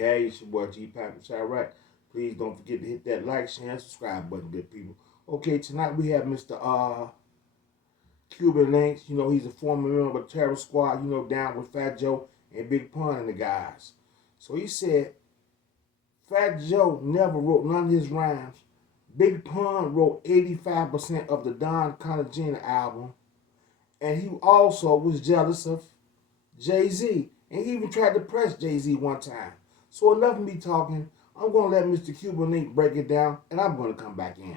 Hey, it's your boy Gpac. It's all right. Please don't forget to hit that like, share, and subscribe button, good people. Okay, tonight we have Mr. Cuban Links. You know, he's a former member of the Terror Squad, you know, down with Fat Joe and Big Pun and the guys. So he said Fat Joe never wrote none of his rhymes. Big Pun wrote 85% of the Don Cartagena album. And he also was jealous of Jay-Z. And he even tried to press Jay-Z one time. So enough of me talking. I'm going to let Mr. Cuban Link break it down, and I'm going to come back in.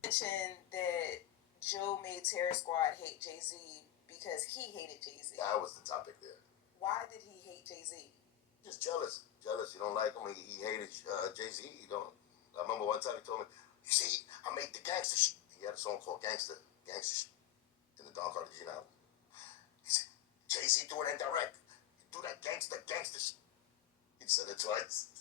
Mentioned that Joe made Terror Squad hate Jay-Z because he hated Jay-Z. That was the topic there. Why did he hate Jay-Z? Just jealous. Jealous. You don't like him. He hated Jay-Z. You don't. I remember one time he told me, "You see, I made the gangster shit." He had a song called Gangster Shit in the Don Cartagena album. He said, "Jay-Z do it indirect. You do that gangster shit." He said it twice.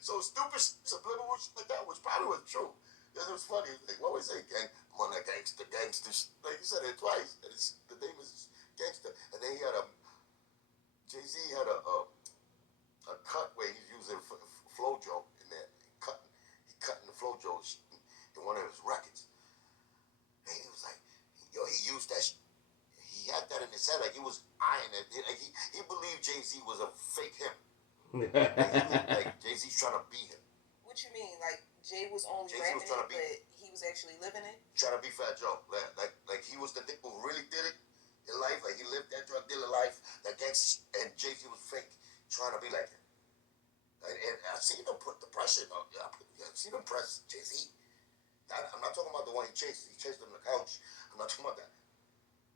So stupid, subliminal shit like that, which probably was true. It was funny. Like, what was it? I'm on that gangster shit. Like, he said it twice. And the name is Gangster. And then he had Jay-Z had a cut where he's using Flojo in there. He cutting the Flojo in one of his records. And he was like, yo, he used that he had that in his head, like he was eyeing it. Like he believed Jay-Z was a fake him. Like Jay-Z's trying to be him. What you mean? Like Jay was only rapping it, but he was actually living it? Trying to be Fat Joe. Like he was the nigga who really did it in life. Like he lived that drug dealer life, that gangster, and Jay-Z was fake, trying to be like him. And I seen him put the pressure on. I seen him press Jay-Z. I'm not talking about the one he chased. He chased him on the couch. I'm not talking about that.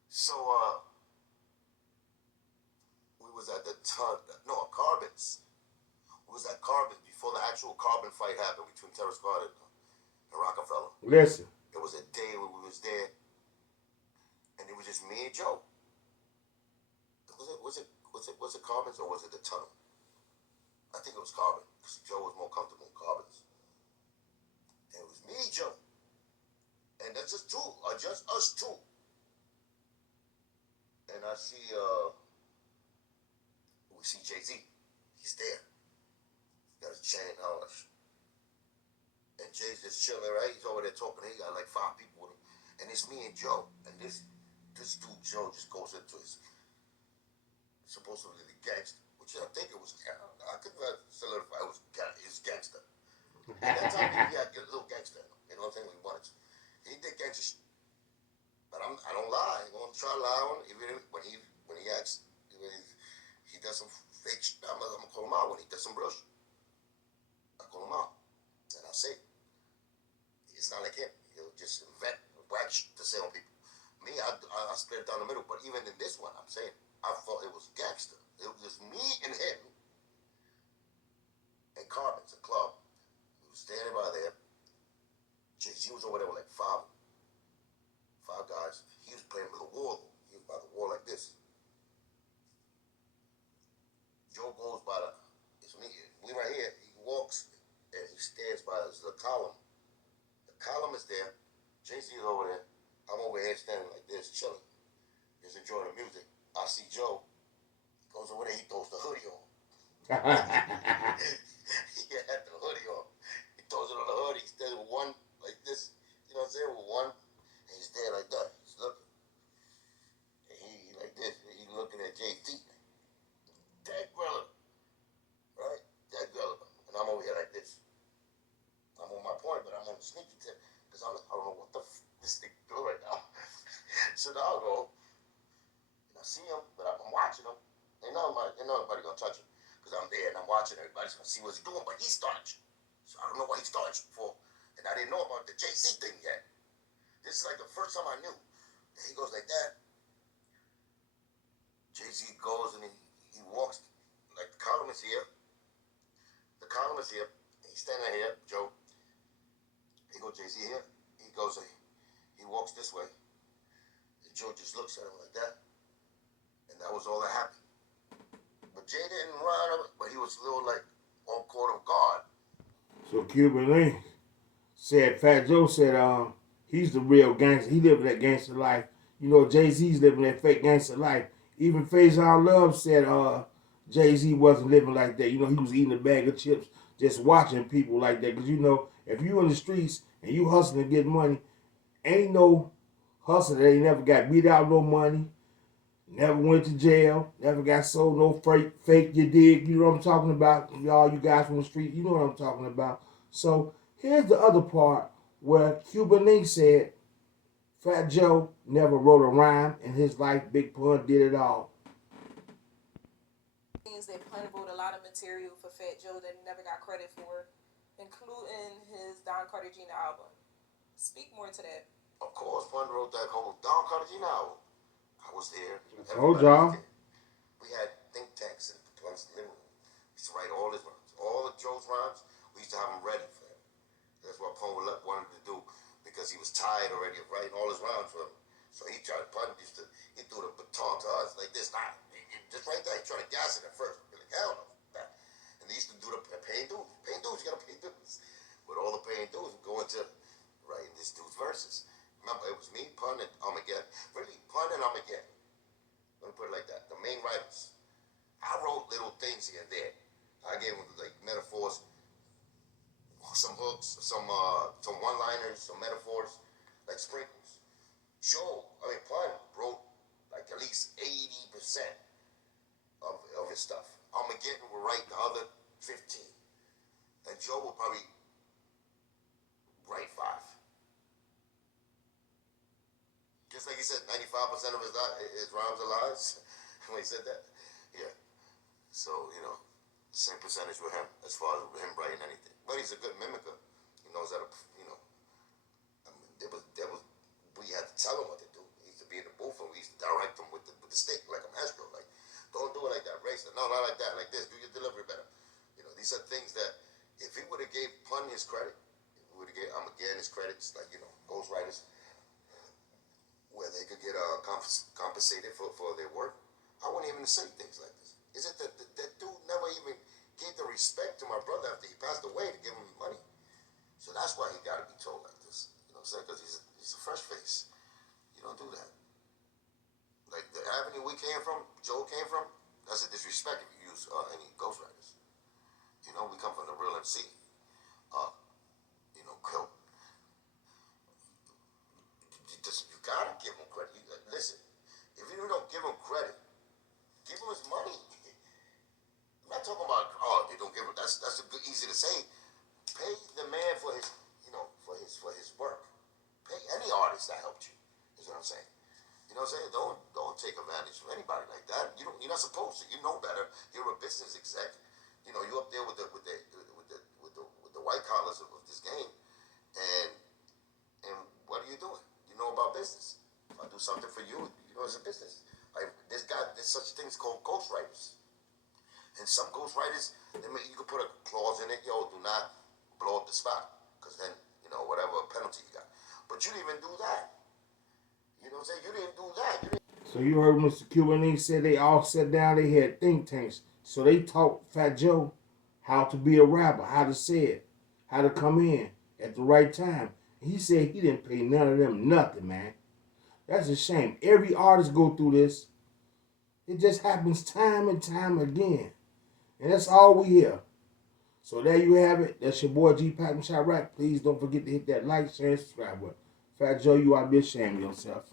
So, we was at the Carbons. We was at Carbon before the actual Carbon fight happened between Terror Squad and Rockefeller. Listen. It was a day when we was there, and it was just me and Joe. Was it Carbons or was it the Tunnel? I think it was Carbon, because Joe was more comfortable in Carbons. And it was me, Joe. And that's just us two. And I see, we see Jay-Z. He's there. Got his chain on. And Jay's just chilling, right? He's over there talking. He got like 5 people with him. And it's me and Joe. And this dude, Joe, just goes into his supposedly the gangster, which I think it was, I couldn't solidify it was his gangster. At that time, he had a little gangster. You know what I'm saying? He wanted to. He did gangster shit. But I don't lie. I'm gonna try to lie on him. Even when he acts, when he does some fake shit, I'm gonna call him out. When he does some real shit, I call him out, and I say, it's not like him. He'll just invent whack shit to say on people. Me, I split it down the middle. But even in this one, I'm saying I thought it was gangster. It was just me and him and Carbons, a club. We was standing by there. Jay-Z was over there with like 5 guys. He was playing with the wall. He was by the wall like this. Joe goes by it's me. We right here. He walks and he stands by the column. The column is there. Jay-Z is over there. I'm over here standing like this, chilling. Just enjoying the music. I see Joe. He goes over there. He throws the hoodie on. He had the hoodie on. He throws it on the hoodie. He stands with one like this. You know what I'm saying? With one. And he's there like that. He's looking. And he like this. And he's looking at Jay-Z. That gorilla. Right? That gorilla. And I'm over here like this. I'm on my point, but I'm on the sneaky tip. Because I don't know what this thing do right now. So now I'll go. And I see him, but I'm watching him. Ain't nobody gonna touch him. Because I'm there and I'm watching everybody's gonna see what he's doing, but he's starting. So I don't know what he's starting for. And I didn't know about the Jay-Z thing yet. This is like the first time I knew. And he goes like that. Jay-Z goes and he walks, like the column is here. The column is here. He's standing here, Joe. He goes, Jay-Z here. He goes, he walks this way. And Joe just looks at him like that. And that was all that happened. But Jay didn't run, but he was a little like on court of guard. So Cuban Link said, Fat Joe said, he's the real gangster. He living that gangster life. You know, Jay-Z's living that fake gangster life. Even Faison Love said Jay-Z wasn't living like that. You know, he was eating a bag of chips, just watching people like that. Because, you know, if you in the streets and you hustling to get money, ain't no hustler that ain't never got beat out no money, never went to jail, never got sold no fake you dig. You know what I'm talking about? Y'all, you guys from the street, you know what I'm talking about. So here's the other part where Cuban Link said Fat Joe never wrote a rhyme in his life. Big Pun did it all. Things that Pun wrote a lot of material for Fat Joe that he never got credit for, including his Don Cartagena album. Speak more to that. Of course, Pun wrote that whole Don Cartagena album. I was there. I told Everybody was y'all. there. We had think tanks in Pun's living room. We used to write all his rhymes. All of Joe's rhymes, we used to have them ready for him. That's what Pun wanted to do because he was tired already of writing all his rhymes for him. So Pun he threw the baton to us like this. Nah, just right there. He tried to gas it at first. We're like, hell no. And they used to do the paying dues. Paying dues, you gotta pay dues. With all the paying dues, we go into writing this dude's verses. Remember, it was me, Pun, and Armageddon. Really, Pun and Armageddon. Let me put it like that. The main writers. I wrote little things here and there. I gave him like metaphors, some hooks, some one-liners, some metaphors, like sprinkles. Pun wrote like at least 80% of his stuff. Armageddon will write the other 15, and Joe will probably write 5. Just like he said, 95% of his rhymes are lies. When he said that, yeah. So same percentage with him as far as him writing anything. But he's a good mimicker. He knows how to, we had to tell him what to do. He used to be in the booth and we used to direct him with the stick like a maestro. Like, don't do it like that, race. No, not like that, like this. Do your delivery better. These are things that if he would have gave Pun his credit, if he would have gave Armageddon his credits, like, ghostwriters, where they could get compensated for their work, I wouldn't even say things like this. Is it that dude never even gave the respect to my brother after he passed away to give him money? So that's why he got to be told like this. You know what I'm saying? Because he's a fresh face. You don't do that. Like the avenue we came from, Joe came from, that's a disrespect if you use any ghostwriters. We come from the real MC. Quilt. You gotta give him credit. Listen, if you don't give him credit, give him his money. I'm not talking about they don't give him. That's easy to say. Pay the man for his for his work. Pay any artist that helped you. Is what I'm saying. You know what I'm saying? Don't take advantage of anybody like that. You're not supposed to. You know better. You're a business exec. You're up there with the white collars of this game, and what are you doing? You know about business. If I do something for you, it's a business. There's such things called ghostwriters. And some ghostwriters, you could put a clause in it, do not blow up the spot. Because then, whatever penalty you got. But you didn't even do that. You know what I'm saying? You didn't do that. So you heard Mr. Cuban Link said they all sat down, they had think tanks. So they taught Fat Joe how to be a rapper, how to say it, how to come in at the right time. He said he didn't pay none of them nothing, man. That's a shame. Every artist go through this. It just happens time and time again. And that's all we hear. So there you have it. That's your boy Gpac and Chirac. Please don't forget to hit that like, share, and subscribe button. Fat Joe, you ought to be ashamed of yourself.